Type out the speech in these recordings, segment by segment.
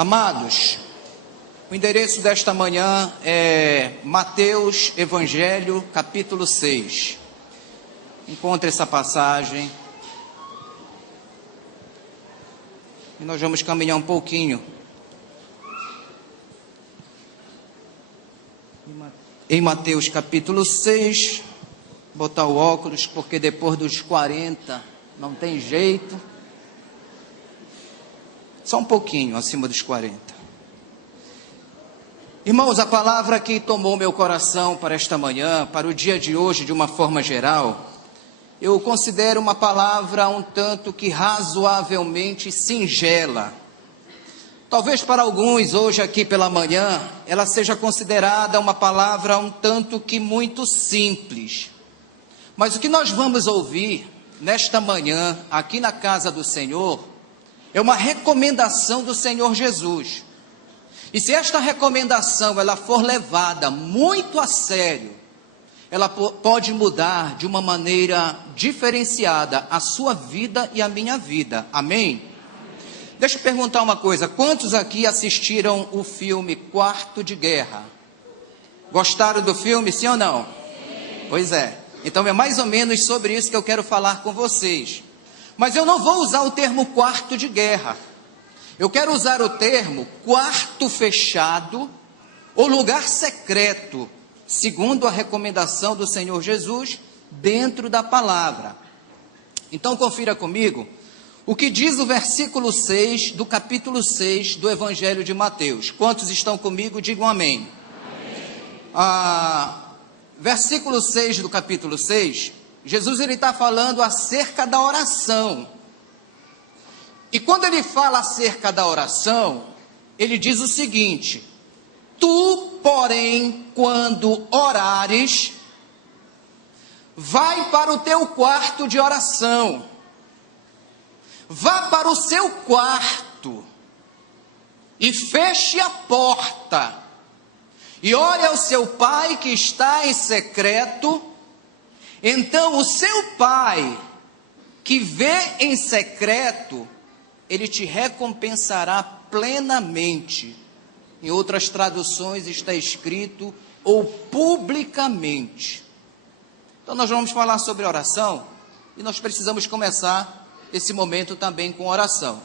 Amados, o endereço desta manhã é Mateus Evangelho, capítulo 6. Encontre essa passagem. E nós vamos caminhar um pouquinho. Em Mateus capítulo 6, botar o óculos, porque depois dos 40 não tem jeito. Só um pouquinho acima dos 40. Irmãos, a palavra que tomou meu coração para esta manhã, para o dia de hoje, de uma forma geral, eu considero uma palavra um tanto que razoavelmente singela. Talvez para alguns, hoje aqui pela manhã, ela seja considerada uma palavra um tanto que muito simples. Mas o que nós vamos ouvir nesta manhã, aqui na casa do Senhor, é uma recomendação do Senhor Jesus. E se esta recomendação ela for levada muito a sério, ela pode mudar de uma maneira diferenciada a sua vida e a minha vida. Amém? Deixa eu perguntar uma coisa. Quantos aqui assistiram o filme Quarto de Guerra? Gostaram do filme, sim ou não? Sim. Pois é. Então é mais ou menos sobre isso que eu quero falar com vocês. Mas eu não vou usar o termo quarto de guerra. Eu quero usar o termo quarto fechado ou lugar secreto, segundo a recomendação do Senhor Jesus, dentro da palavra. Então confira comigo o que diz o versículo 6 do capítulo 6 do Evangelho de Mateus. Quantos estão comigo? Digam amém. Amém. Versículo 6 do capítulo 6, Jesus ele está falando acerca da oração. E quando ele fala acerca da oração, ele diz o seguinte: tu, porém, quando orares, vai para o teu quarto de oração, vá para o seu quarto e feche a porta, e ore ao seu pai que está em secreto. Então o seu pai, que vê em secreto, ele te recompensará plenamente. Em outras traduções está escrito, ou publicamente. Então nós vamos falar sobre oração, e nós precisamos começar esse momento também com oração.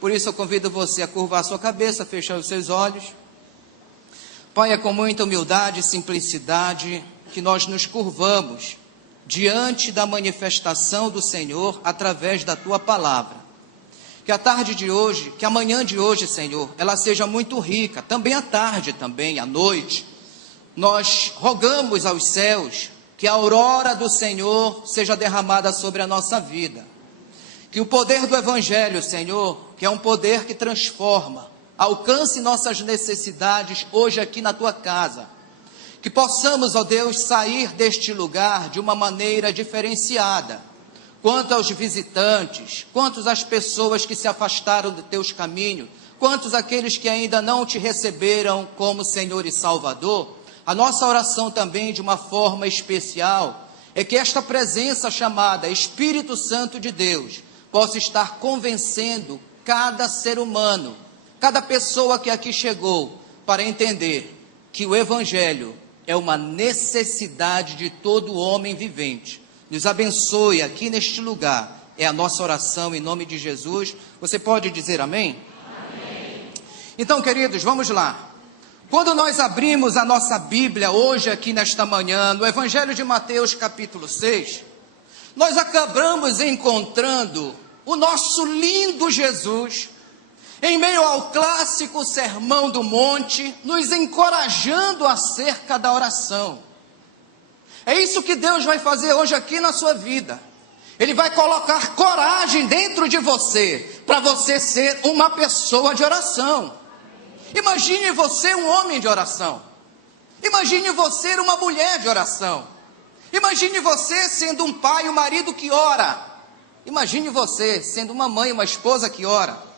Por isso eu convido você a curvar a sua cabeça, fechar os seus olhos. Pai, é com muita humildade e simplicidade que nós nos curvamos diante da manifestação do Senhor através da Tua palavra. Que a tarde de hoje, que a manhã de hoje, Senhor, ela seja muito rica, também a tarde, também a noite. Nós rogamos aos céus que a aurora do Senhor seja derramada sobre a nossa vida. Que o poder do Evangelho, Senhor, que é um poder que transforma, alcance nossas necessidades hoje aqui na Tua casa. Que possamos, ó Deus, sair deste lugar de uma maneira diferenciada. Quanto aos visitantes, quantos às pessoas que se afastaram de Teus caminhos, quantos aqueles que ainda não Te receberam como Senhor e Salvador, a nossa oração também, de uma forma especial, é que esta presença chamada Espírito Santo de Deus possa estar convencendo cada ser humano, cada pessoa que aqui chegou, para entender que o Evangelho é uma necessidade de todo homem vivente. Nos abençoe aqui neste lugar, é a nossa oração em nome de Jesus. Você pode dizer amém? Amém. Então, queridos, vamos lá. Quando nós abrimos a nossa Bíblia hoje aqui nesta manhã, no Evangelho de Mateus capítulo 6, nós acabamos encontrando o nosso lindo Jesus, em meio ao clássico Sermão do Monte, nos encorajando acerca da oração. É isso que Deus vai fazer hoje aqui na sua vida. Ele vai colocar coragem dentro de você, para você ser uma pessoa de oração. Imagine você um homem de oração. Imagine você uma mulher de oração. Imagine você sendo um pai, um marido que ora. Imagine você sendo uma mãe, uma esposa que ora.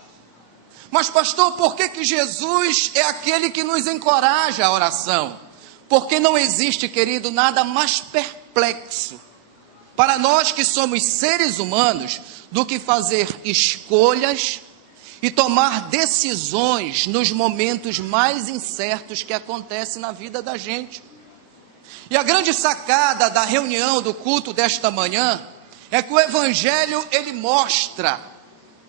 Mas pastor, por que Jesus é aquele que nos encoraja à oração? Porque não existe, querido, nada mais perplexo para nós que somos seres humanos do que fazer escolhas e tomar decisões nos momentos mais incertos que acontecem na vida da gente. E a grande sacada da reunião, do culto desta manhã, é que o Evangelho, ele mostra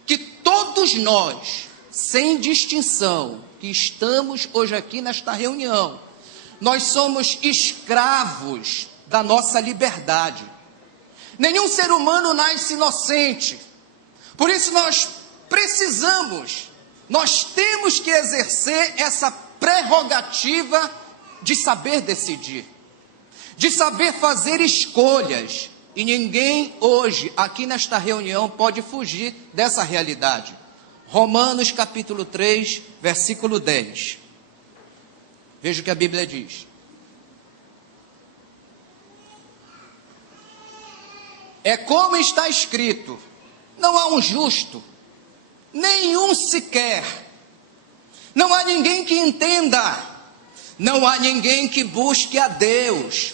que todos nós, sem distinção, que estamos hoje aqui nesta reunião, nós somos escravos da nossa liberdade. Nenhum ser humano nasce inocente. Por isso nós temos que exercer essa prerrogativa de saber decidir, de saber fazer escolhas. E ninguém hoje, aqui nesta reunião, pode fugir dessa realidade. Romanos capítulo 3, versículo 10. Veja o que a Bíblia diz. É como está escrito: não há um justo, nenhum sequer. Não há ninguém que entenda, não há ninguém que busque a Deus.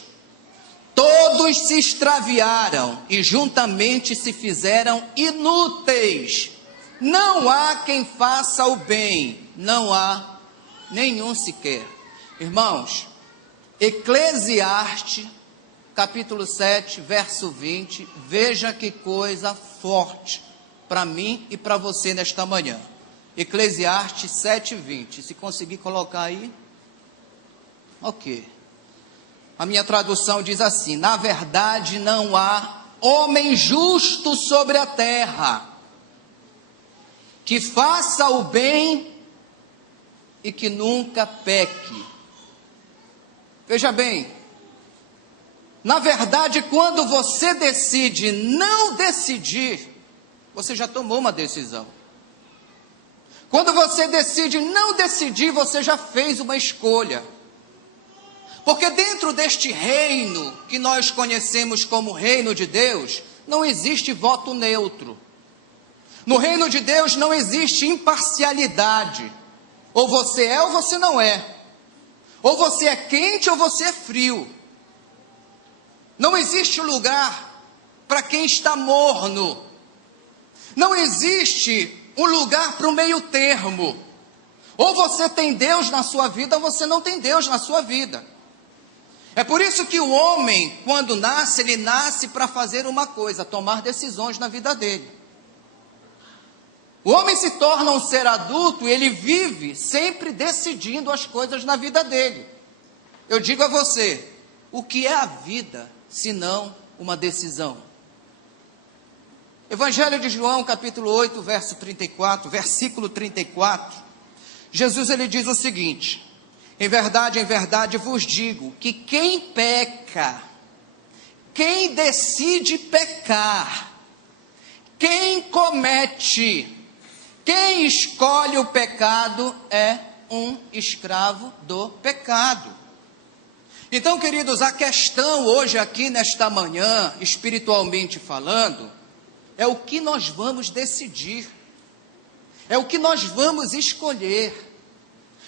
Todos se extraviaram e juntamente se fizeram inúteis. Não há quem faça o bem, não há nenhum sequer. Irmãos, Eclesiastes, capítulo 7, verso 20, veja que coisa forte para mim e para você nesta manhã. Eclesiastes 7, 20, se conseguir colocar aí, ok. A minha tradução diz assim: na verdade não há homem justo sobre a terra, que faça o bem e que nunca peque. Veja bem, na verdade, quando você decide não decidir, você já tomou uma decisão. Quando você decide não decidir, você já fez uma escolha. Porque dentro deste reino, que nós conhecemos como reino de Deus, não existe voto neutro. No reino de Deus não existe imparcialidade. Ou você é ou você não é. Ou você é quente ou você é frio. Não existe lugar para quem está morno. Não existe um lugar para o meio termo. Ou você tem Deus na sua vida ou você não tem Deus na sua vida. É por isso que o homem, quando nasce, ele nasce para fazer uma coisa: tomar decisões na vida dele. O homem se torna um ser adulto e ele vive sempre decidindo as coisas na vida dele. Eu digo a você, o que é a vida, senão uma decisão? Evangelho de João, capítulo 8, versículo 34, Jesus ele diz o seguinte: em verdade vos digo que quem peca, quem decide pecar, quem comete, quem escolhe o pecado é um escravo do pecado. Então, queridos, a questão hoje aqui nesta manhã, espiritualmente falando, é o que nós vamos decidir, é o que nós vamos escolher.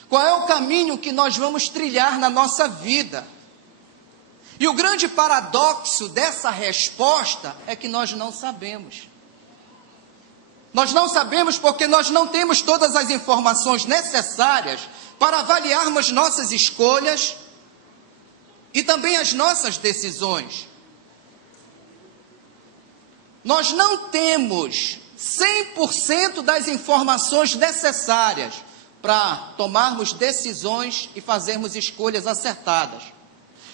Qual é o caminho que nós vamos trilhar na nossa vida? E o grande paradoxo dessa resposta é que nós não sabemos. Nós não sabemos porque nós não temos todas as informações necessárias para avaliarmos nossas escolhas e também as nossas decisões. Nós não temos 100% das informações necessárias para tomarmos decisões e fazermos escolhas acertadas.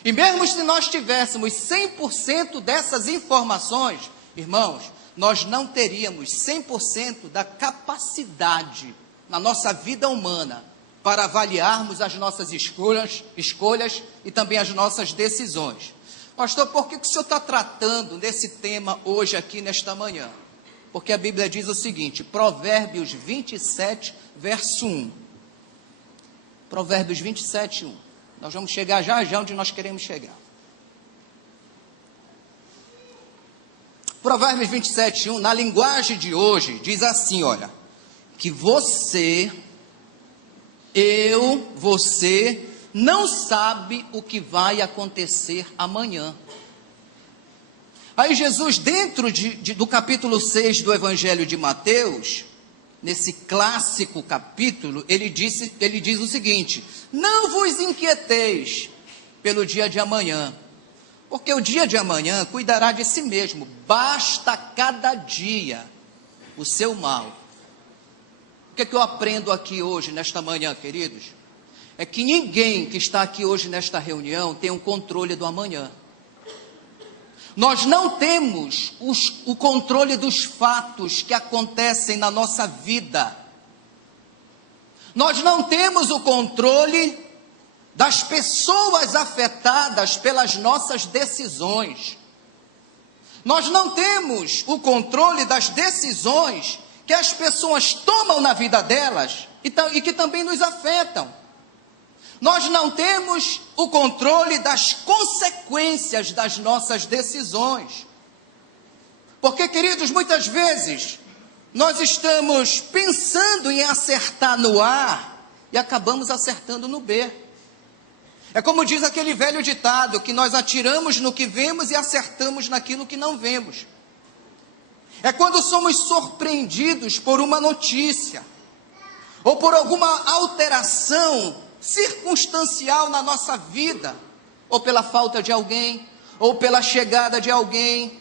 E mesmo se nós tivéssemos 100% dessas informações, irmãos, nós não teríamos 100% da capacidade na nossa vida humana para avaliarmos as nossas escolhas e também as nossas decisões. Pastor, por que o senhor está tratando desse tema hoje aqui nesta manhã? Porque a Bíblia diz o seguinte, Provérbios 27, verso 1. Provérbios 27, 1. Nós vamos chegar já onde nós queremos chegar. Provérbios 27, 1, na linguagem de hoje, diz assim, olha, que você não sabe o que vai acontecer amanhã. Aí Jesus, dentro do capítulo 6 do Evangelho de Mateus, nesse clássico capítulo, ele diz o seguinte: não vos inquieteis pelo dia de amanhã, porque o dia de amanhã cuidará de si mesmo, basta cada dia o seu mal. O que é que eu aprendo aqui hoje, nesta manhã, queridos? É que ninguém que está aqui hoje nesta reunião tem um controle do amanhã. Nós não temos o controle dos fatos que acontecem na nossa vida. Nós não temos o controle das pessoas afetadas pelas nossas decisões. Nós não temos o controle das decisões que as pessoas tomam na vida delas e que também nos afetam. Nós não temos o controle das consequências das nossas decisões. Porque, queridos, muitas vezes nós estamos pensando em acertar no A e acabamos acertando no B. É como diz aquele velho ditado, que nós atiramos no que vemos e acertamos naquilo que não vemos. É quando somos surpreendidos por uma notícia, ou por alguma alteração circunstancial na nossa vida, ou pela falta de alguém, ou pela chegada de alguém,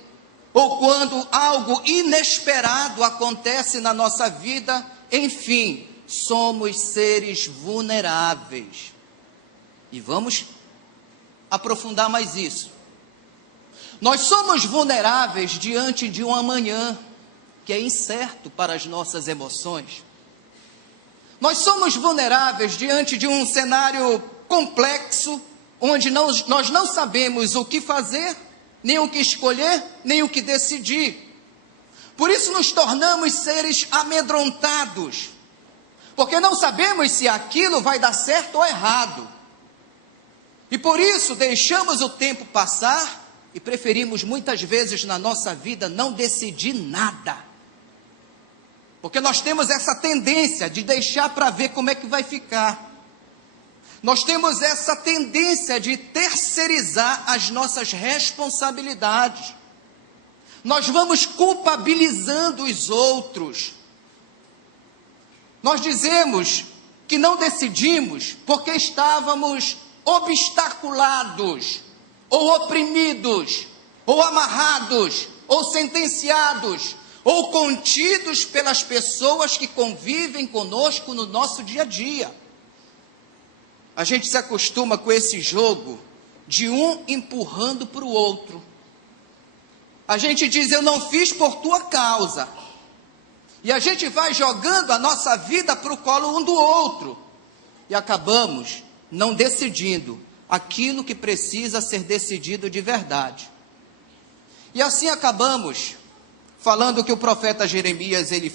ou quando algo inesperado acontece na nossa vida. Enfim, somos seres vulneráveis. E vamos aprofundar mais isso. Nós somos vulneráveis diante de um amanhã que é incerto para as nossas emoções. Nós somos vulneráveis diante de um cenário complexo, onde nós não sabemos o que fazer, nem o que escolher, nem o que decidir. Por isso nos tornamos seres amedrontados, porque não sabemos se aquilo vai dar certo ou errado. E por isso deixamos o tempo passar e preferimos muitas vezes na nossa vida não decidir nada. Porque nós temos essa tendência de deixar para ver como é que vai ficar. Nós temos essa tendência de terceirizar as nossas responsabilidades. Nós vamos culpabilizando os outros. Nós dizemos que não decidimos porque estávamos obstaculados, ou oprimidos, ou amarrados, ou sentenciados, ou contidos pelas pessoas que convivem conosco no nosso dia a dia. A gente se acostuma com esse jogo de um empurrando para o outro. A gente diz: eu não fiz por tua causa. E a gente vai jogando a nossa vida para o colo um do outro. E acabamos não decidindo aquilo que precisa ser decidido de verdade. E assim acabamos falando o que o profeta Jeremias, ele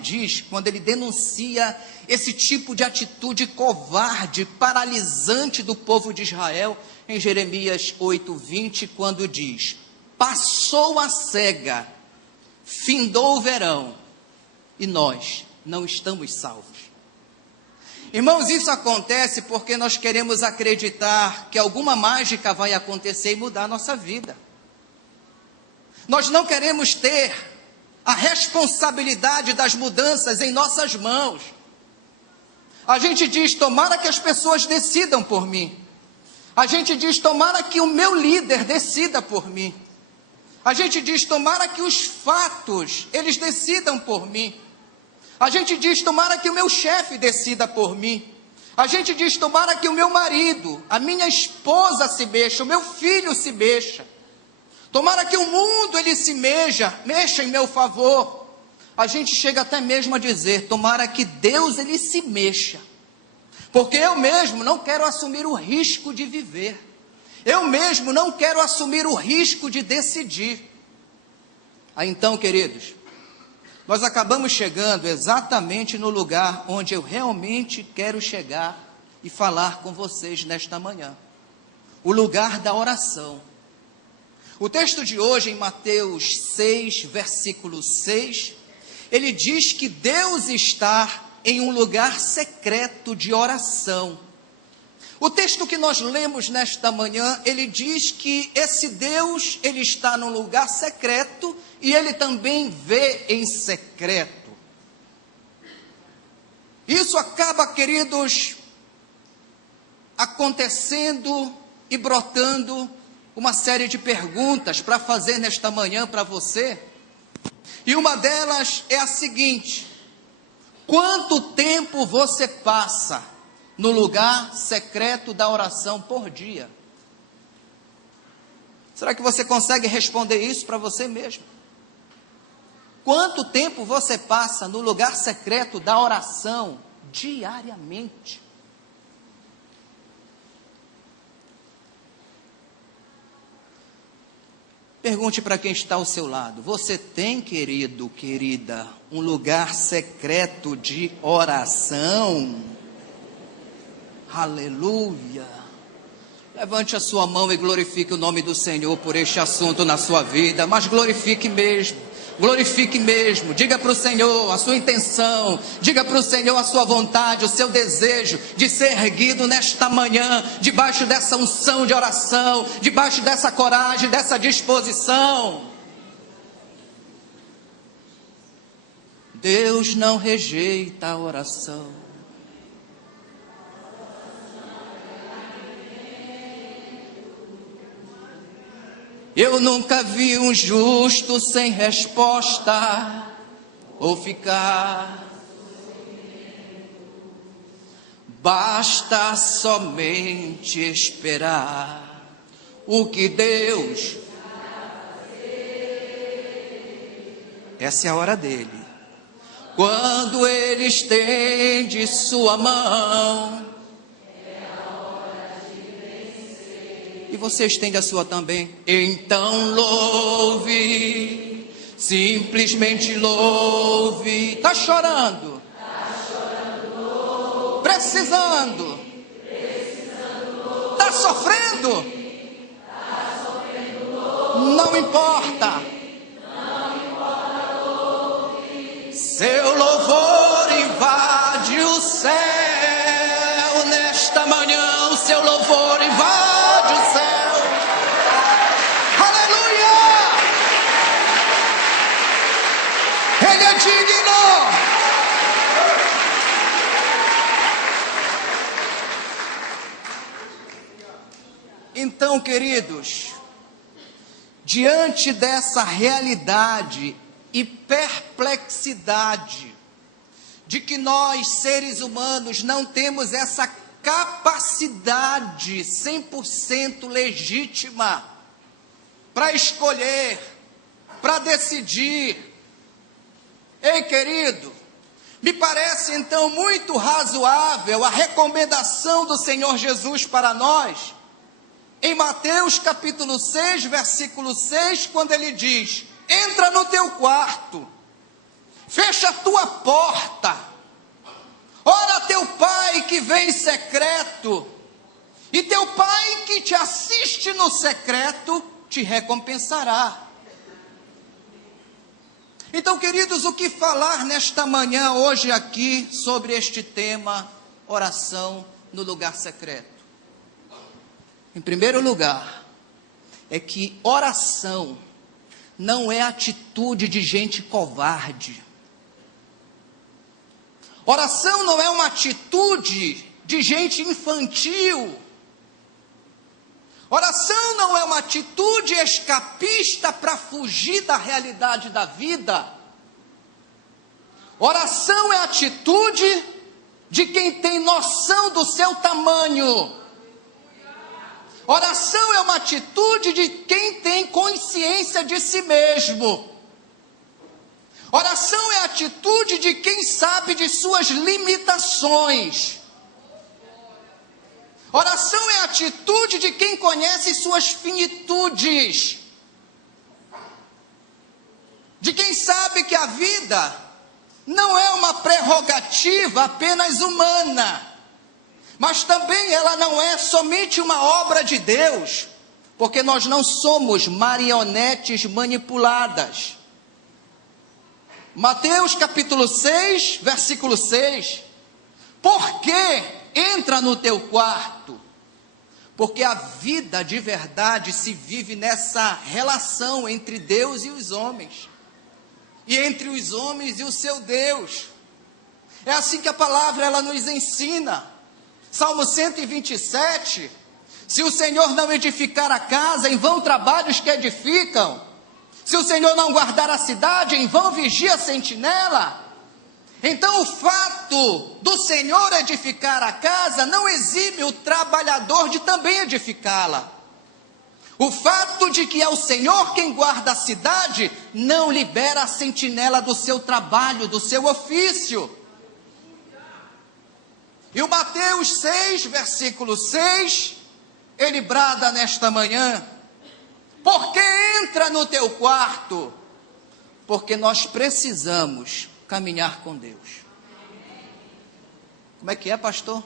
diz, quando ele denuncia esse tipo de atitude covarde, paralisante do povo de Israel, em Jeremias 8:20, quando diz: passou a cega, findou o verão, e nós não estamos salvos. Irmãos, isso acontece porque nós queremos acreditar que alguma mágica vai acontecer e mudar a nossa vida. Nós não queremos ter a responsabilidade das mudanças em nossas mãos. A gente diz: tomara que as pessoas decidam por mim. A gente diz: tomara que o meu líder decida por mim. A gente diz: tomara que os fatos, eles decidam por mim. A gente diz: tomara que o meu chefe decida por mim. A gente diz: tomara que o meu marido, a minha esposa se mexa, o meu filho se mexa. Tomara que o mundo ele se mexa em meu favor. A gente chega até mesmo a dizer: tomara que Deus ele se mexa. Porque eu mesmo não quero assumir o risco de viver. Eu mesmo não quero assumir o risco de decidir. Aí então, queridos, nós acabamos chegando exatamente no lugar onde eu realmente quero chegar e falar com vocês nesta manhã. O lugar da oração. O texto de hoje, em Mateus 6, versículo 6, ele diz que Deus está em um lugar secreto de oração. O texto que nós lemos nesta manhã, ele diz que esse Deus, ele está num lugar secreto e ele também vê em secreto. Isso acaba, queridos, acontecendo e brotando uma série de perguntas para fazer nesta manhã para você. E uma delas é a seguinte: quanto tempo você passa no lugar secreto da oração por dia? Será que você consegue responder isso para você mesmo? Quanto tempo você passa no lugar secreto da oração diariamente? Pergunte para quem está ao seu lado: você tem, querido, querida, um lugar secreto de oração? Aleluia! Levante a sua mão e glorifique o nome do Senhor por este assunto na sua vida, mas glorifique mesmo. Glorifique mesmo, diga para o Senhor a sua intenção, diga para o Senhor a sua vontade, o seu desejo de ser erguido nesta manhã, debaixo dessa unção de oração, debaixo dessa coragem, dessa disposição. Deus não rejeita a oração. Eu nunca vi um justo sem resposta, ou ficar. Basta somente esperar o que Deus. Essa é a hora dele. Quando ele estende sua mão. E você estende a sua também. Então louve, simplesmente louve. Está chorando? Louve. Precisando? Está sofrendo? Louve. Não importa. Louve. Seu louvor invade o céu. Nesta manhã o seu louvor invade. Ele é digno. Então, queridos, diante dessa realidade e perplexidade de que nós, seres humanos, não temos essa capacidade 100% legítima para escolher, para decidir. Ei, querido, me parece então muito razoável a recomendação do Senhor Jesus para nós, em Mateus capítulo 6, versículo 6, quando ele diz: entra no teu quarto, fecha a tua porta, ora a teu pai que vem em secreto, e teu pai que te assiste no secreto te recompensará. Então, queridos, o que falar nesta manhã, hoje aqui, sobre este tema, oração no lugar secreto? Em primeiro lugar, é que oração não é atitude de gente covarde. Oração não é uma atitude de gente infantil. Oração não é uma atitude escapista para fugir da realidade da vida. Oração é atitude de quem tem noção do seu tamanho. Oração é uma atitude de quem tem consciência de si mesmo. Oração é a atitude de quem sabe de suas limitações. Oração é a atitude de quem conhece suas finitudes, de quem sabe que a vida não é uma prerrogativa apenas humana, mas também ela não é somente uma obra de Deus, porque nós não somos marionetes manipuladas. Mateus capítulo 6, versículo 6, por que entra no teu quarto? Porque a vida de verdade se vive nessa relação entre Deus e os homens, e entre os homens e o seu Deus. É assim que a palavra ela nos ensina. Salmo 127, se o Senhor não edificar a casa, em vão trabalham os que edificam. Se o Senhor não guardar a cidade, em vão vigia a sentinela. Então o fato do Senhor edificar a casa não exime o trabalhador de também edificá-la. O fato de que é o Senhor quem guarda a cidade, não libera a sentinela do seu trabalho, do seu ofício. E o Mateus 6, versículo 6, ele brada nesta manhã: porque entra no teu quarto? Porque nós precisamos caminhar com Deus. Como é que é, pastor?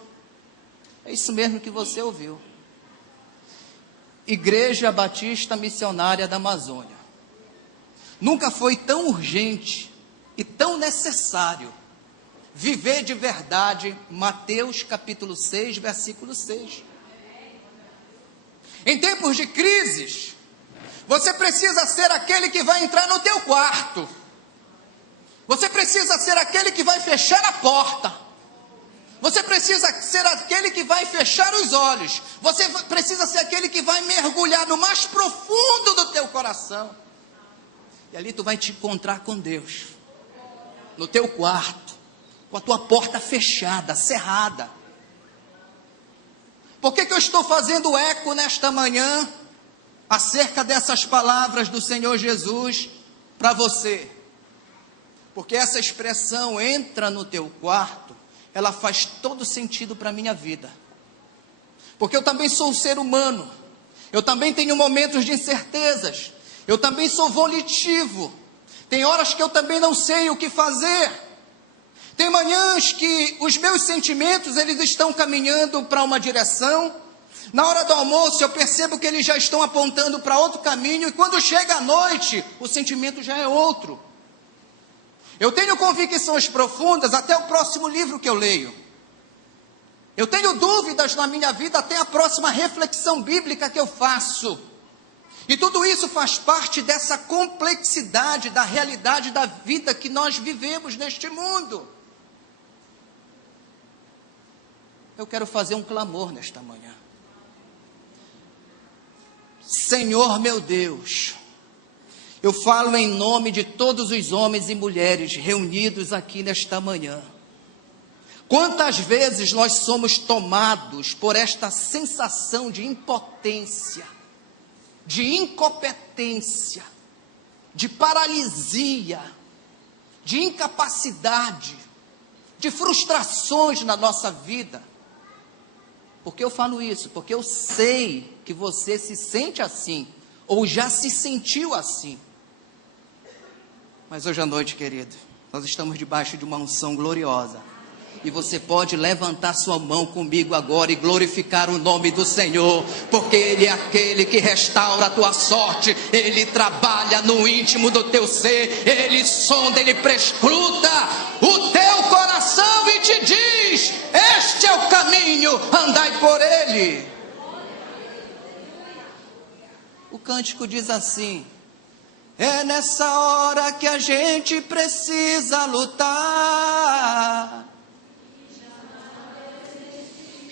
É isso mesmo que você ouviu. Igreja Batista Missionária da Amazônia. Nunca foi tão urgente e tão necessário viver de verdade Mateus capítulo 6, versículo 6. Em tempos de crises, você precisa ser aquele que vai entrar no teu quarto. Você precisa ser aquele que vai fechar a porta. Você precisa ser aquele que vai fechar os olhos. Você precisa ser aquele que vai mergulhar no mais profundo do teu coração. E ali tu vai te encontrar com Deus. No teu quarto, com a tua porta fechada, cerrada. Por que eu estou fazendo eco nesta manhã acerca dessas palavras do Senhor Jesus para você? Porque essa expressão entra no teu quarto, ela faz todo sentido para a minha vida. Porque eu também sou um ser humano. Eu também tenho momentos de incertezas. Eu também sou volitivo. Tem horas que eu também não sei o que fazer. Tem manhãs que os meus sentimentos, eles estão caminhando para uma direção. Na hora do almoço eu percebo que eles já estão apontando para outro caminho. E quando chega a noite, o sentimento já é outro. Eu tenho convicções profundas até o próximo livro que eu leio. Eu tenho dúvidas na minha vida até a próxima reflexão bíblica que eu faço. E tudo isso faz parte dessa complexidade da realidade da vida que nós vivemos neste mundo. Eu quero fazer um clamor nesta manhã. Senhor meu Deus, eu falo em nome de todos os homens e mulheres reunidos aqui nesta manhã. Quantas vezes nós somos tomados por esta sensação de impotência, de incompetência, de paralisia, de incapacidade, de frustrações na nossa vida. Por que eu falo isso? Porque eu sei que você se sente assim, ou já se sentiu assim. Mas hoje à noite, querido, nós estamos debaixo de uma unção gloriosa. E você pode levantar sua mão comigo agora e glorificar o nome do Senhor. Porque Ele é aquele que restaura a tua sorte. Ele trabalha no íntimo do teu ser. Ele sonda, Ele prescruta o teu coração e te diz: este é o caminho, andai por ele. O cântico diz assim: é nessa hora que a gente precisa lutar.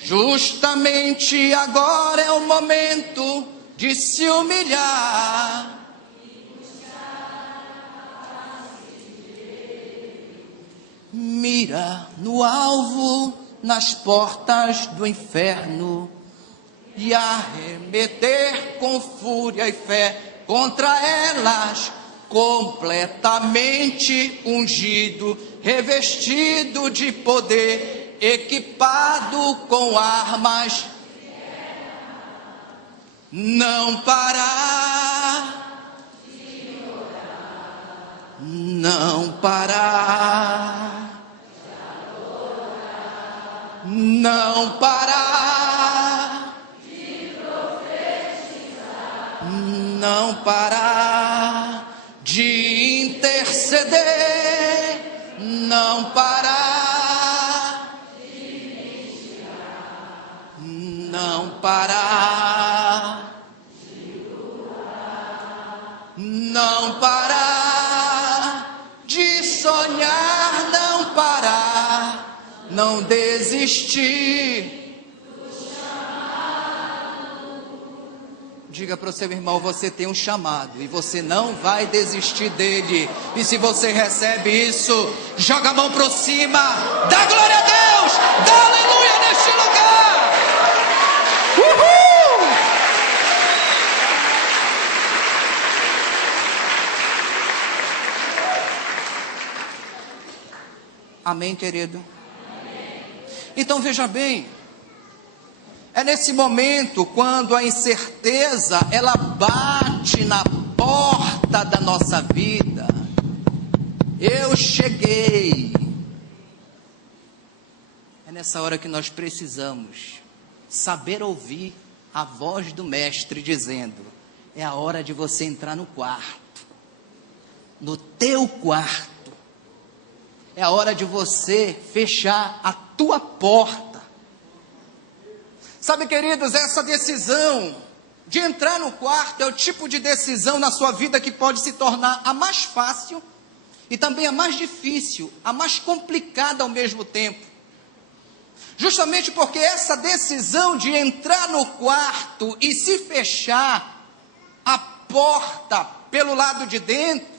Justamente agora é o momento de se humilhar. Mira no alvo, nas portas do inferno, e arremeter com fúria e fé contra elas, completamente ungido, revestido de poder, equipado com armas. Não parar, não parar, não parar, não parar de interceder, não parar, não parar, não parar de sonhar, não parar desistir. Diga para o seu irmão, você tem um chamado e você não vai desistir dele. E se você recebe isso, joga a mão para cima, dá glória a Deus, dá aleluia neste lugar. Uhul! Amém, querido? Amém. Então veja bem, é nesse momento, quando a incerteza, ela bate na porta da nossa vida. Eu cheguei. É nessa hora que nós precisamos saber ouvir a voz do mestre dizendo, é a hora de você entrar no quarto, no teu quarto. É a hora de você fechar a tua porta. Sabe, queridos, essa decisão de entrar no quarto é o tipo de decisão na sua vida que pode se tornar a mais fácil e também a mais difícil, a mais complicada ao mesmo tempo. Justamente porque essa decisão de entrar no quarto e se fechar a porta pelo lado de dentro,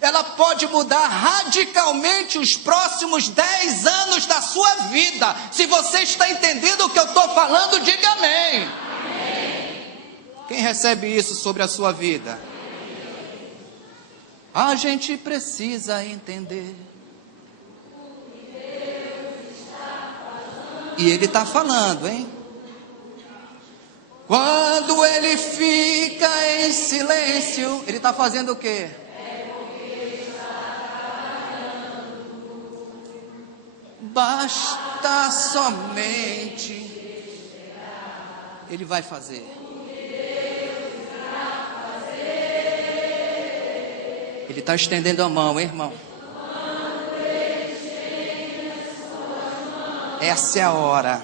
ela pode mudar radicalmente os próximos 10 anos da sua vida. Se você está entendendo o que eu estou falando, diga amém. Amém. Quem recebe isso sobre a sua vida? A gente precisa entender. E ele está falando, hein? Quando ele fica em silêncio, ele está fazendo o quê? Basta somente ele vai fazer. Ele está estendendo a mão, hein, irmão? Essa é a hora.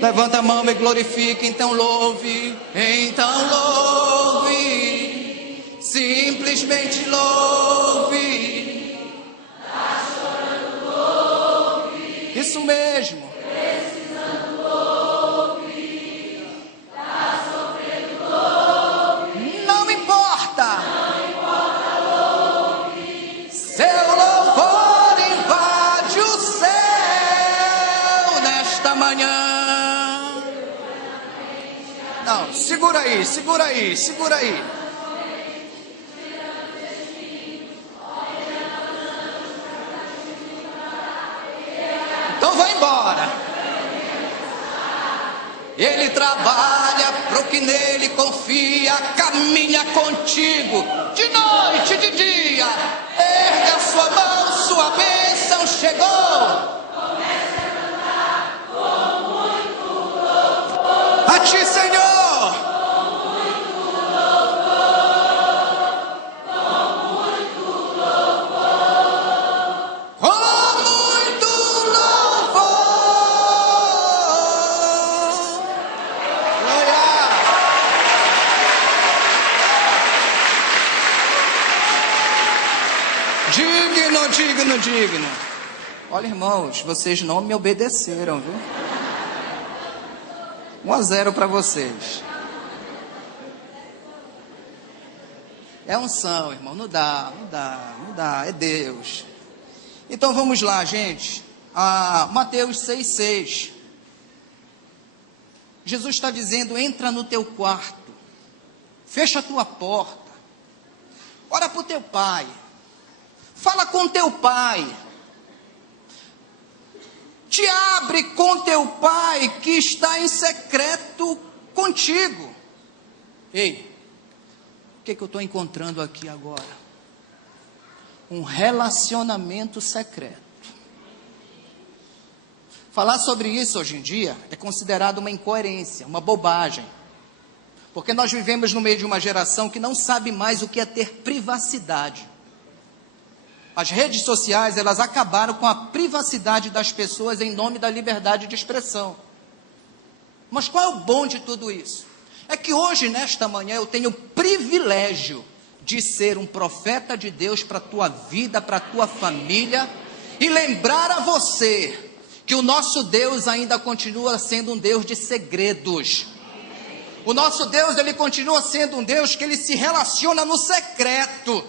Levanta a mão e glorifique, então louve, simplesmente louve. Isso mesmo. Precisando ouvir, tá sofrendo ouvir. Não importa. Não importa ouvir. Seu louvor invade o céu nesta manhã. Não, segura aí, segura aí, segura aí. Então vai embora. Ele trabalha pro que nele confia, caminha contigo, de noite, de dia. Erga a sua mão, sua bênção chegou. Comece a cantar com muito louvor. A ti, Senhor. Digno. Olha, irmãos, vocês não me obedeceram, viu? 1-0 para vocês. É unção, irmão, não dá, é Deus. Então vamos lá, gente. Mateus 6,6. Jesus está dizendo, entra no teu quarto, fecha a tua porta, ora para o teu pai. Fala com teu pai. Te abre com teu pai que está em secreto contigo. Ei, o que eu estou encontrando aqui agora? Um relacionamento secreto. Falar sobre isso hoje em dia é considerado uma incoerência, uma bobagem. Porque nós vivemos no meio de uma geração que não sabe mais o que é ter privacidade. As redes sociais, elas acabaram com a privacidade das pessoas em nome da liberdade de expressão. Mas qual é o bom de tudo isso? É que hoje, nesta manhã, eu tenho o privilégio de ser um profeta de Deus para a tua vida, para a tua família, e lembrar a você que o nosso Deus ainda continua sendo um Deus de segredos. O nosso Deus, ele continua sendo um Deus que ele se relaciona no secreto.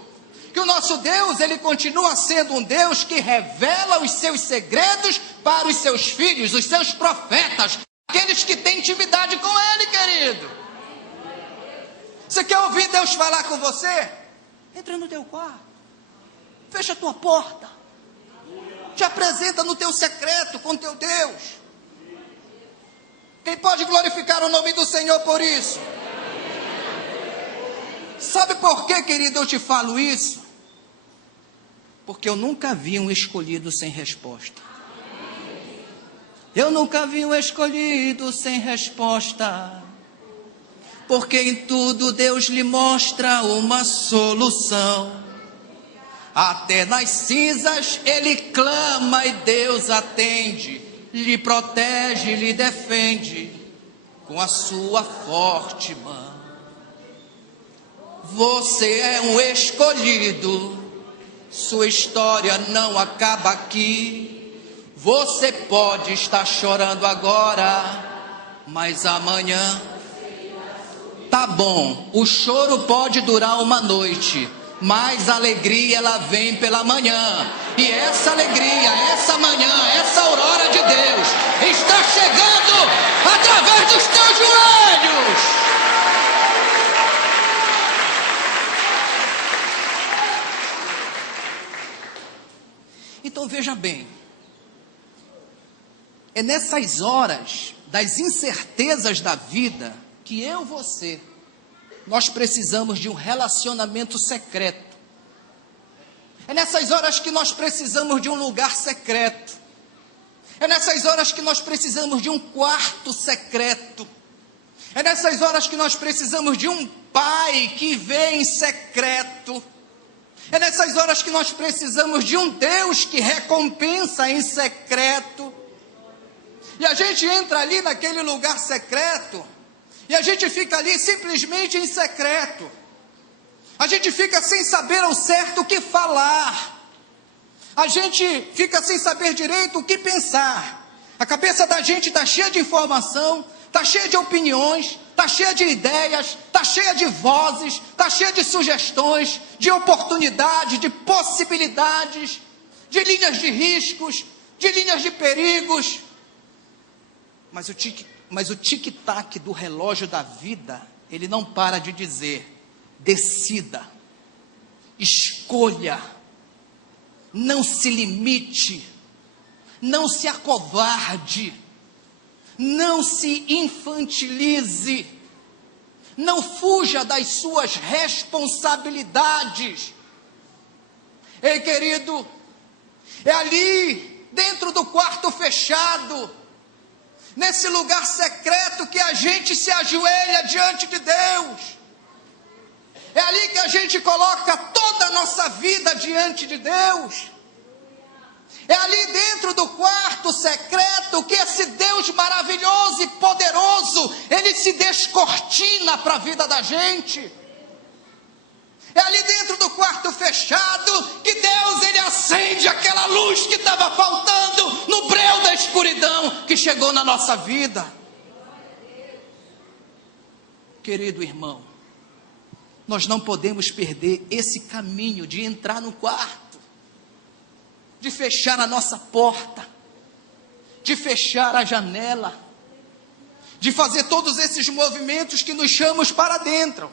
Que o nosso Deus, ele continua sendo um Deus que revela os seus segredos para os seus filhos, os seus profetas, aqueles que têm intimidade com ele, querido. Você quer ouvir Deus falar com você? Entra no teu quarto, fecha a tua porta, te apresenta no teu secreto com teu Deus. Quem pode glorificar o nome do Senhor por isso? Sabe por que, querido, eu te falo isso? Porque eu nunca vi um escolhido sem resposta. Eu nunca vi um escolhido sem resposta. Porque em tudo Deus lhe mostra uma solução. Até nas cinzas ele clama e Deus atende. Lhe protege, lhe defende com a sua forte mão. Você é um escolhido, sua história não acaba aqui. Você pode estar chorando agora, mas amanhã tá bom. O choro pode durar uma noite, mas a alegria ela vem pela manhã. E essa alegria, essa manhã, essa aurora de Deus está chegando através dos teus joelhos. Então veja bem, é nessas horas das incertezas da vida que eu e você, nós precisamos de um relacionamento secreto. É nessas horas que nós precisamos de um lugar secreto. É nessas horas que nós precisamos de um quarto secreto. É nessas horas que nós precisamos de um pai que vê em secreto. É nessas horas que nós precisamos de um Deus que recompensa em secreto. E a gente entra ali naquele lugar secreto, e a gente fica ali simplesmente em secreto. A gente fica sem saber ao certo o que falar. A gente fica sem saber direito o que pensar. A cabeça da gente está cheia de informação, está cheia de opiniões, está cheia de ideias, está cheia de vozes, está cheia de sugestões, de oportunidades, de possibilidades, de linhas de riscos, de linhas de perigos. Mas o tic-tac do relógio da vida, ele não para de dizer: decida, escolha, não se limite, não se acovarde, não se infantilize, não fuja das suas responsabilidades. Ei, querido, é ali, dentro do quarto fechado, nesse lugar secreto que a gente se ajoelha diante de Deus. É ali que a gente coloca toda a nossa vida diante de Deus. É ali dentro do quarto secreto que esse Deus maravilhoso e poderoso, ele se descortina para a vida da gente. É ali dentro do quarto fechado que Deus, ele acende aquela luz que estava faltando no breu da escuridão que chegou na nossa vida. Querido irmão, nós não podemos perder esse caminho de entrar no quarto, de fechar a nossa porta, de fechar a janela, de fazer todos esses movimentos que nos chamam para dentro.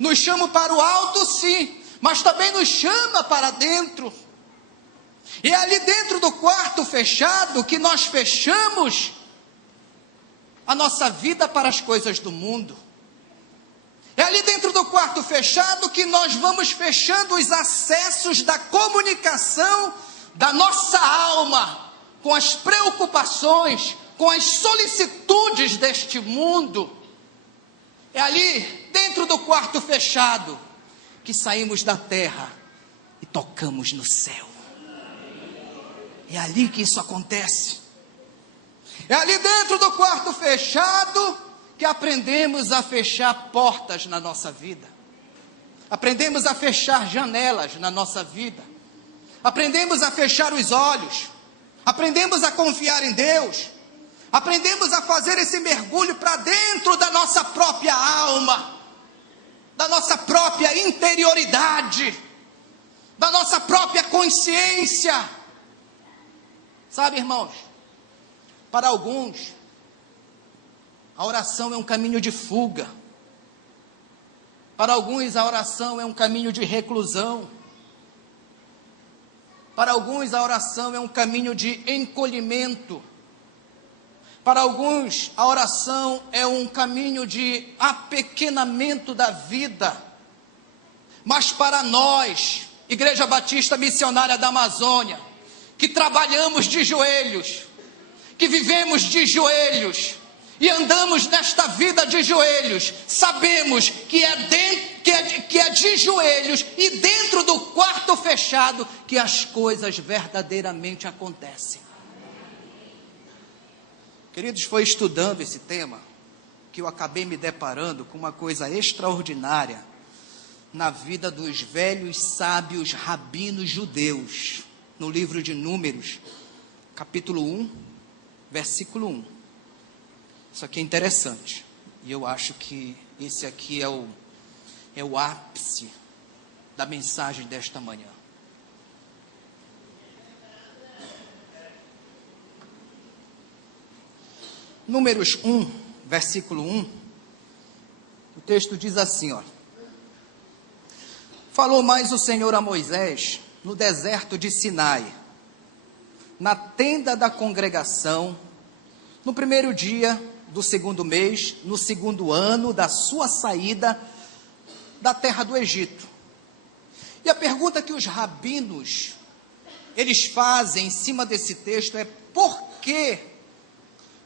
Nos chama para o alto, sim, mas também nos chama para dentro. E é ali dentro do quarto fechado que nós fechamos a nossa vida para as coisas do mundo. É ali dentro do quarto fechado que nós vamos fechando os acessos da comunicação da nossa alma com as preocupações, com as solicitudes deste mundo. É ali, dentro do quarto fechado, que saímos da terra e tocamos no céu. É ali que isso acontece. É ali dentro do quarto fechado que aprendemos a fechar portas na nossa vida. Aprendemos a fechar janelas na nossa vida. aprendemos a fechar os olhos, aprendemos a confiar em Deus, aprendemos a fazer esse mergulho para dentro da nossa própria alma, da nossa própria interioridade, da nossa própria consciência. Sabe, irmãos, para alguns, a oração é um caminho de fuga. Para alguns, a oração é um caminho de reclusão. Para alguns, a oração é um caminho de encolhimento. Para alguns, a oração é um caminho de apequenamento da vida. Mas para nós, Igreja Batista Missionária da Amazônia, que trabalhamos de joelhos, que vivemos de joelhos, e andamos nesta vida de joelhos, sabemos que é de joelhos e dentro do quarto fechado que as coisas verdadeiramente acontecem. Queridos, foi estudando esse tema que eu acabei me deparando com uma coisa extraordinária na vida dos velhos sábios rabinos judeus, no livro de Números, capítulo 1, versículo 1. Isso aqui é interessante, e eu acho que esse aqui é o ápice da mensagem desta manhã. Números 1, versículo 1, o texto diz assim, ó: falou mais o Senhor a Moisés no deserto de Sinai, na tenda da congregação, no primeiro dia do segundo mês, no segundo ano da sua saída da terra do Egito. E a pergunta que os rabinos, eles fazem em cima desse texto é: por que,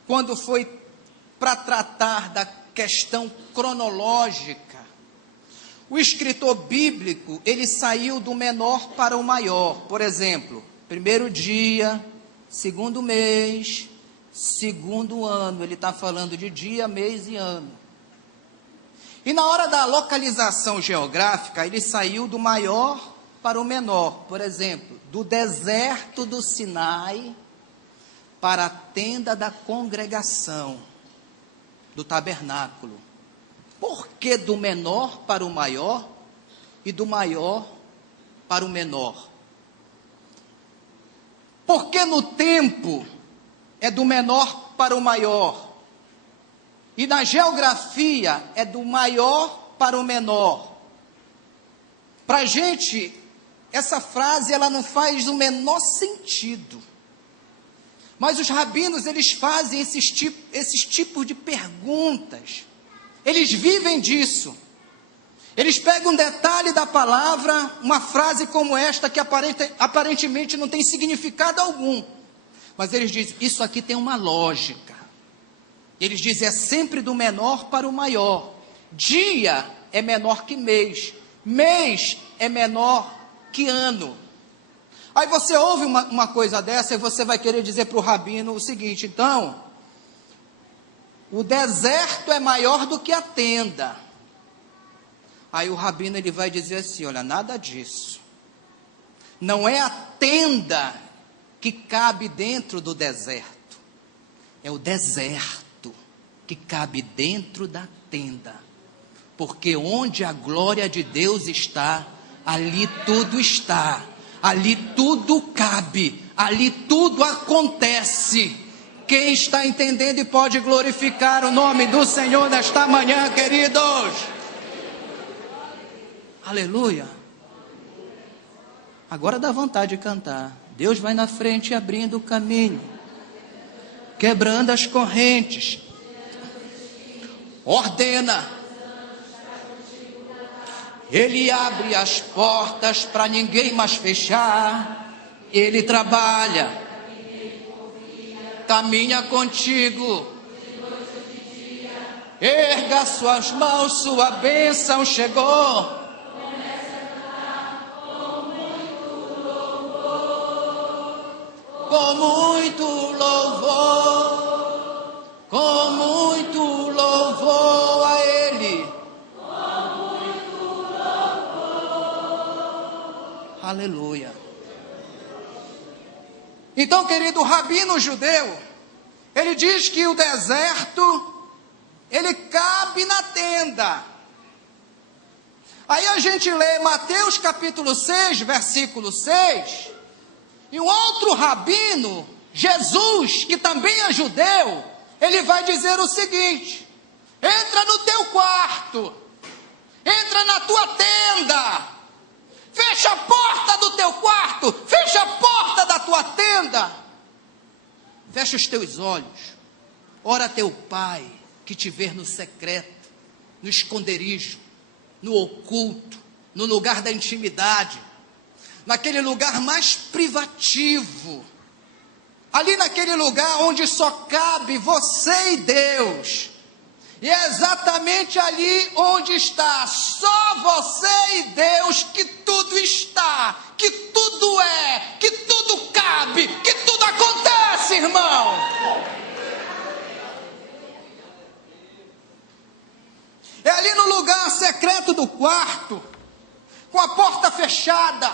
quando foi para tratar da questão cronológica, o escritor bíblico, ele saiu do menor para o maior? Por exemplo, primeiro dia, segundo mês, segundo ano, ele está falando de dia, mês e ano. E na hora da localização geográfica, ele saiu do maior para o menor. Por exemplo, do deserto do Sinai para a tenda da congregação, do tabernáculo. Por que do menor para o maior e do maior para o menor? Porque no tempo é do menor para o maior, e na geografia é do maior para o menor. Para a gente, essa frase ela não faz o menor sentido, mas os rabinos, eles fazem esses tipos de perguntas, eles vivem disso. Eles pegam um detalhe da palavra, uma frase como esta, que aparentemente não tem significado algum, mas eles dizem, isso aqui tem uma lógica. Eles dizem, é sempre do menor para o maior. Dia é menor que mês. Mês é menor que ano. Aí você ouve uma coisa dessa e você vai querer dizer para o rabino o seguinte: então, o deserto é maior do que a tenda. Aí o rabino ele vai dizer assim: olha, nada disso. Não é a tenda que cabe dentro do deserto, é o deserto que cabe dentro da tenda, porque onde a glória de Deus está, ali tudo está, ali tudo cabe, ali tudo acontece. Quem está entendendo e pode glorificar o nome do Senhor nesta manhã, queridos? Aleluia. Agora dá vontade de cantar. Deus vai na frente abrindo o caminho, quebrando as correntes, ordena, Ele abre as portas para ninguém mais fechar, Ele trabalha, caminha contigo, erga suas mãos, sua bênção chegou. Com muito louvor, com muito louvor a Ele. Com muito louvor. Aleluia. Então, querido, o rabino judeu, ele diz que o deserto, ele cabe na tenda. Aí a gente lê Mateus capítulo 6, versículo 6, e um outro rabino, Jesus, que também é judeu, ele vai dizer o seguinte: entra no teu quarto, entra na tua tenda, fecha a porta do teu quarto, fecha a porta da tua tenda, fecha os teus olhos, ora a teu Pai, que te vê no secreto, no esconderijo, no oculto, no lugar da intimidade, naquele lugar mais privativo, ali naquele lugar onde só cabe você e Deus. E é exatamente ali onde está só você e Deus que tudo está, que tudo é, que tudo cabe, que tudo acontece, irmão. É ali no lugar secreto do quarto, com a porta fechada,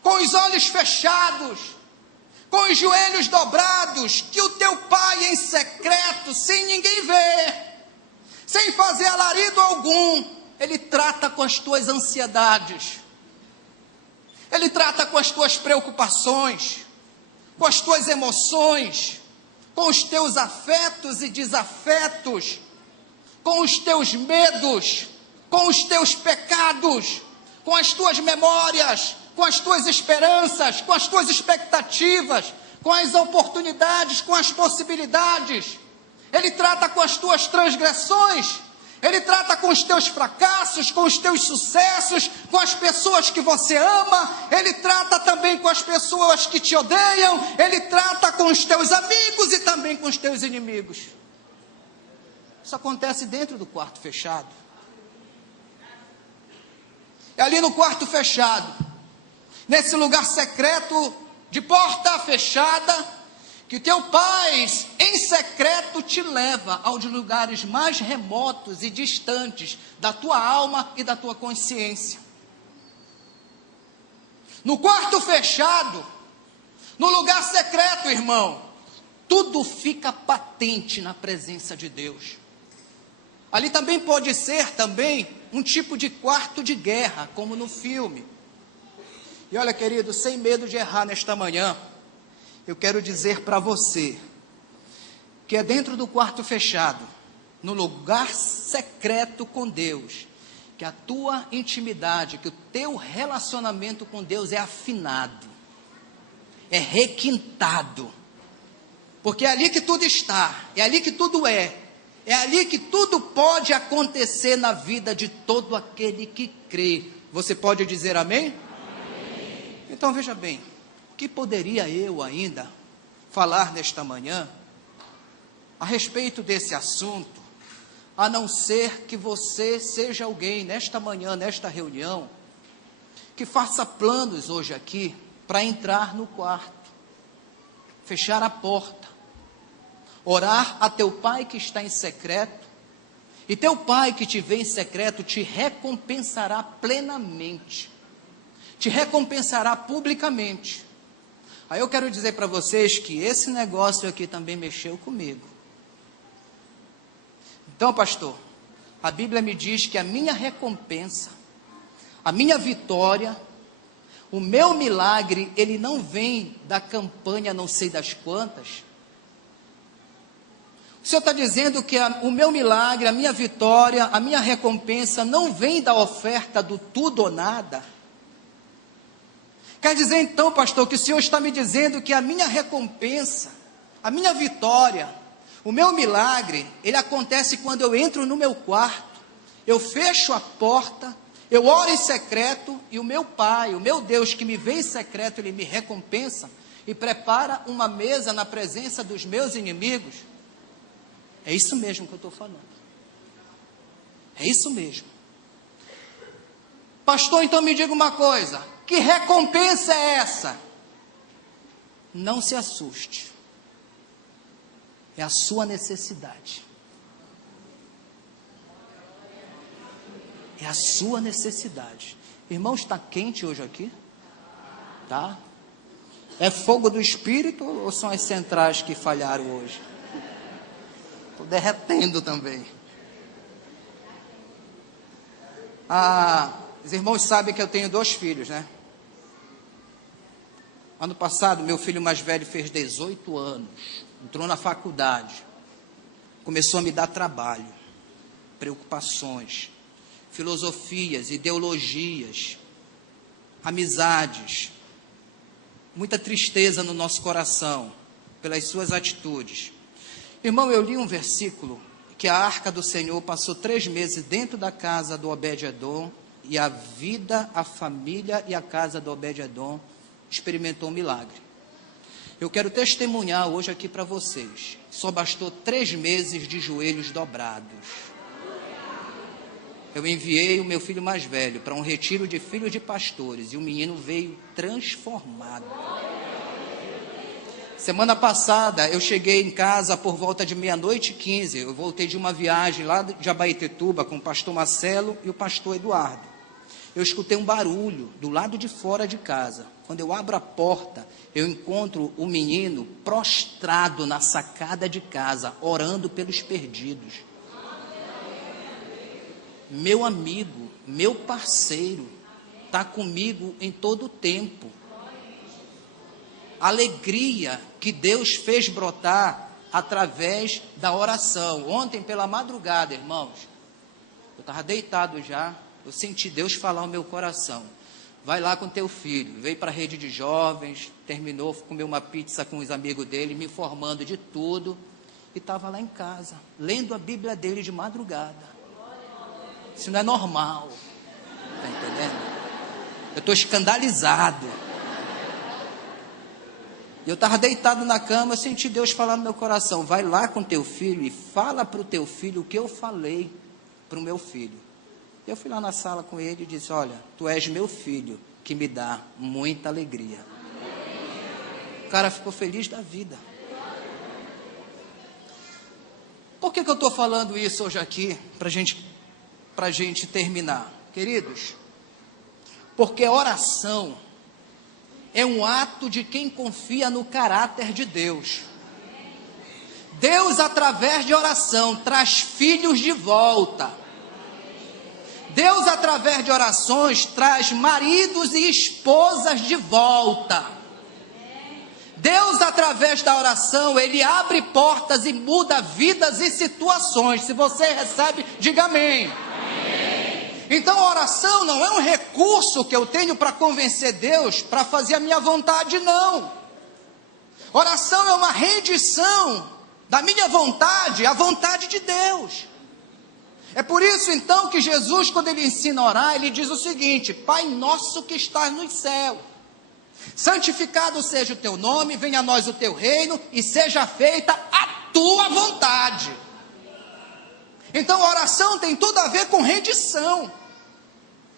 com os olhos fechados, com os joelhos dobrados, que o teu Pai em secreto, sem ninguém ver, sem fazer alarido algum, Ele trata com as tuas ansiedades, Ele trata com as tuas preocupações, com as tuas emoções, com os teus afetos e desafetos, com os teus medos, com os teus pecados, com as tuas memórias, com as tuas esperanças, com as tuas expectativas, com as oportunidades, com as possibilidades. Ele trata com as tuas transgressões, Ele trata com os teus fracassos, com os teus sucessos, com as pessoas que você ama, Ele trata também com as pessoas que te odeiam, Ele trata com os teus amigos e também com os teus inimigos. Isso acontece dentro do quarto fechado. É ali no quarto fechado, nesse lugar secreto, de porta fechada, que o teu Pai em secreto te leva aos lugares mais remotos e distantes da tua alma e da tua consciência. No quarto fechado, no lugar secreto, irmão, tudo fica patente na presença de Deus. Ali também pode ser também um tipo de quarto de guerra, como no filme. E olha, querido, sem medo de errar nesta manhã, eu quero dizer para você, que é dentro do quarto fechado, no lugar secreto com Deus, que a tua intimidade, que o teu relacionamento com Deus é afinado, é requintado, porque é ali que tudo está, é ali que tudo é ali que tudo pode acontecer na vida de todo aquele que crê. Você pode dizer amém? Amém. Então veja bem, o que poderia eu ainda falar nesta manhã a respeito desse assunto, a não ser que você seja alguém nesta manhã, nesta reunião, que faça planos hoje aqui para entrar no quarto, fechar a porta, orar a teu Pai que está em secreto, e teu Pai que te vê em secreto te recompensará plenamente, te recompensará publicamente. Aí eu quero dizer para vocês que esse negócio aqui também mexeu comigo. Então, pastor, a Bíblia me diz que a minha recompensa, a minha vitória, o meu milagre, ele não vem da campanha não sei das quantas. O Senhor está dizendo que o meu milagre, a minha vitória, a minha recompensa não vem da oferta do tudo ou nada. Quer dizer então, pastor, que o Senhor está me dizendo que a minha recompensa, a minha vitória, o meu milagre, ele acontece quando eu entro no meu quarto, eu fecho a porta, eu oro em secreto e o meu Pai, o meu Deus que me vê em secreto, ele me recompensa e prepara uma mesa na presença dos meus inimigos. É isso mesmo que eu estou falando. É isso mesmo. Pastor, então me diga uma coisa, que recompensa é essa? Não se assuste. É a sua necessidade. É a sua necessidade. Irmão, está quente hoje aqui? Tá? É fogo do Espírito ou são as centrais que falharam hoje? Estou derretendo também. Os irmãos sabem que eu tenho 2 filhos, né? Ano passado, meu filho mais velho fez 18 anos, entrou na faculdade, começou a me dar trabalho, preocupações, filosofias, ideologias, amizades, muita tristeza no nosso coração, pelas suas atitudes. Irmão, eu li um versículo, que a arca do Senhor passou 3 meses dentro da casa do Obed-edom, e a vida, a família e a casa do Obed-edom experimentou um milagre. Eu quero testemunhar hoje aqui para vocês, só bastou 3 meses de joelhos dobrados. Eu enviei o meu filho mais velho para um retiro de filhos de pastores, e o menino veio transformado. Semana passada, eu cheguei em casa por volta de 00:15, eu voltei de uma viagem lá de Abaetetuba com o pastor Marcelo e o pastor Eduardo. Eu escutei um barulho do lado de fora de casa. Quando eu abro a porta, eu encontro o menino prostrado na sacada de casa, orando pelos perdidos. Meu amigo, meu parceiro, está comigo em todo o tempo. Alegria que Deus fez brotar através da oração. Ontem pela madrugada, irmãos, eu estava deitado já, eu senti Deus falar ao meu coração: vai lá com teu filho. Veio para a rede de jovens, terminou, comeu uma pizza com os amigos dele, me informando de tudo, e estava lá em casa, lendo a Bíblia dele de madrugada. Isso não é normal, está entendendo? Eu estou escandalizado. Eu estava deitado na cama, eu senti Deus falar no meu coração: vai lá com teu filho e fala para o teu filho o que eu falei para o meu filho. Eu fui lá na sala com ele e disse: olha, tu és meu filho, que me dá muita alegria. O cara ficou feliz da vida. Por que eu estou falando isso hoje aqui, para a gente terminar? Queridos, porque oração é um ato de quem confia no caráter de Deus. Deus, através de oração, traz filhos de volta. Deus, através de orações, traz maridos e esposas de volta. Deus, através da oração, Ele abre portas e muda vidas e situações. Se você recebe, diga amém. Então a oração não é um recurso que eu tenho para convencer Deus, para fazer a minha vontade, não. Oração é uma rendição da minha vontade à vontade de Deus. É por isso então que Jesus, quando Ele ensina a orar, Ele diz o seguinte: Pai nosso que estás nos céus, santificado seja o teu nome, venha a nós o teu reino, e seja feita a tua vontade. Então a oração tem tudo a ver com rendição.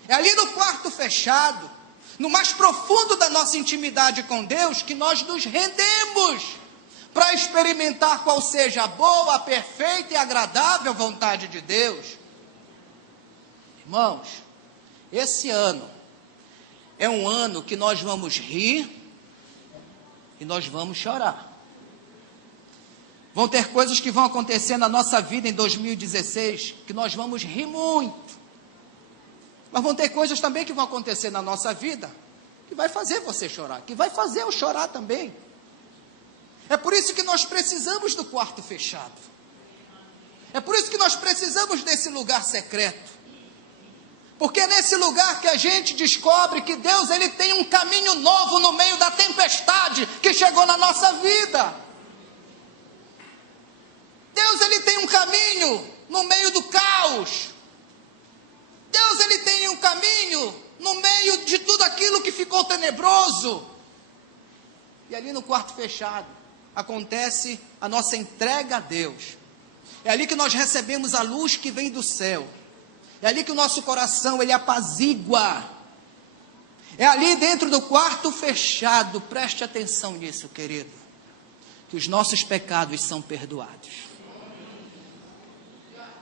É ali no quarto fechado, no mais profundo da nossa intimidade com Deus, que nós nos rendemos para experimentar qual seja a boa, perfeita e agradável vontade de Deus. Irmãos, esse ano é um ano que nós vamos rir e nós vamos chorar. Vão ter coisas que vão acontecer na nossa vida em 2016 que nós vamos rir muito. Mas vão ter coisas também que vão acontecer na nossa vida que vai fazer você chorar, que vai fazer eu chorar também. É por isso que nós precisamos do quarto fechado. É por isso que nós precisamos desse lugar secreto. Porque é nesse lugar que a gente descobre que Deus, Ele tem um caminho novo no meio da tempestade que chegou na nossa vida. Deus, Ele tem um caminho no meio do caos. Deus, Ele tem um caminho no meio de tudo aquilo que ficou tenebroso. E ali no quarto fechado acontece a nossa entrega a Deus. É ali que nós recebemos a luz que vem do céu. É ali que o nosso coração, ele apazigua. É ali dentro do quarto fechado, preste atenção nisso, querido, que os nossos pecados são perdoados.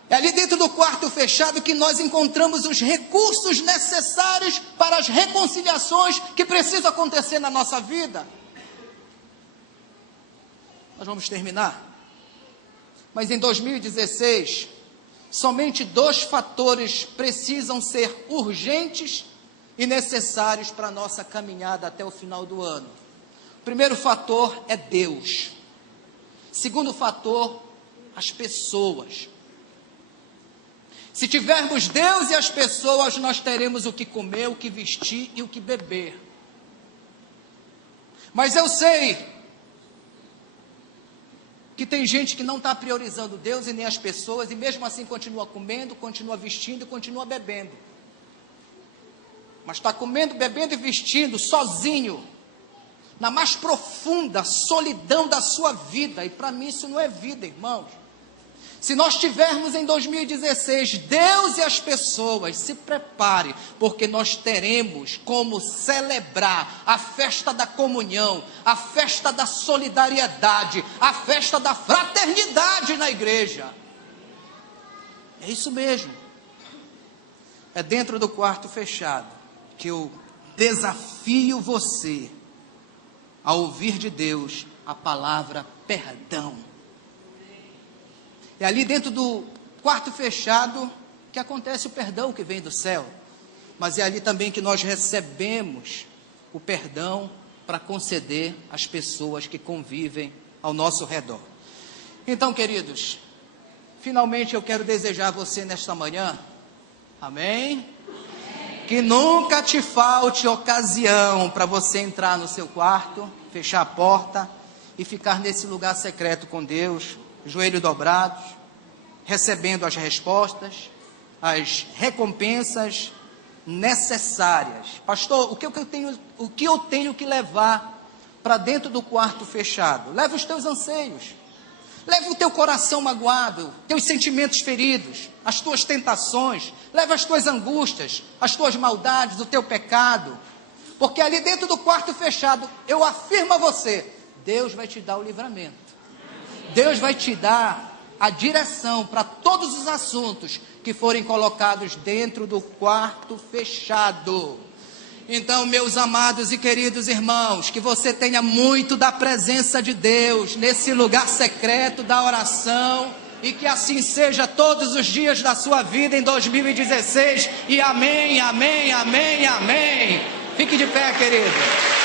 É ali dentro do quarto fechado que nós encontramos os recursos necessários para as reconciliações que precisam acontecer na nossa vida. nós vamos terminar. Mas em 2016, somente 2 fatores precisam ser urgentes e necessários para a nossa caminhada até o final do ano. O primeiro fator é Deus. Segundo fator, as pessoas. Se tivermos Deus e as pessoas, nós teremos o que comer, o que vestir e o que beber. Mas eu sei que tem gente que não está priorizando Deus e nem as pessoas, e mesmo assim continua comendo, continua vestindo e continua bebendo. Mas está comendo, bebendo e vestindo sozinho, na mais profunda solidão da sua vida, e para mim isso não é vida, irmãos. Se nós tivermos em 2016 Deus e as pessoas, se prepare, porque nós teremos como celebrar a festa da comunhão, a festa da solidariedade, a festa da fraternidade na igreja. É isso mesmo. É dentro do quarto fechado que eu desafio você a ouvir de Deus a palavra perdão. É ali dentro do quarto fechado que acontece o perdão que vem do céu. Mas é ali também que nós recebemos o perdão para conceder às pessoas que convivem ao nosso redor. Então, queridos, finalmente eu quero desejar a você nesta manhã, amém? Que nunca te falte ocasião para você entrar no seu quarto, fechar a porta e ficar nesse lugar secreto com Deus, joelhos dobrados, recebendo as respostas, as recompensas necessárias. Pastor, o que eu tenho que levar para dentro do quarto fechado? Leva os teus anseios, leva o teu coração magoado, teus sentimentos feridos, as tuas tentações, leva as tuas angústias, as tuas maldades, o teu pecado, porque ali dentro do quarto fechado, eu afirmo a você, Deus vai te dar o livramento. Deus vai te dar a direção para todos os assuntos que forem colocados dentro do quarto fechado. Então, meus amados e queridos irmãos, que você tenha muito da presença de Deus nesse lugar secreto da oração, e que assim seja todos os dias da sua vida em 2016, e amém, amém, amém, amém. Fique de pé, querido.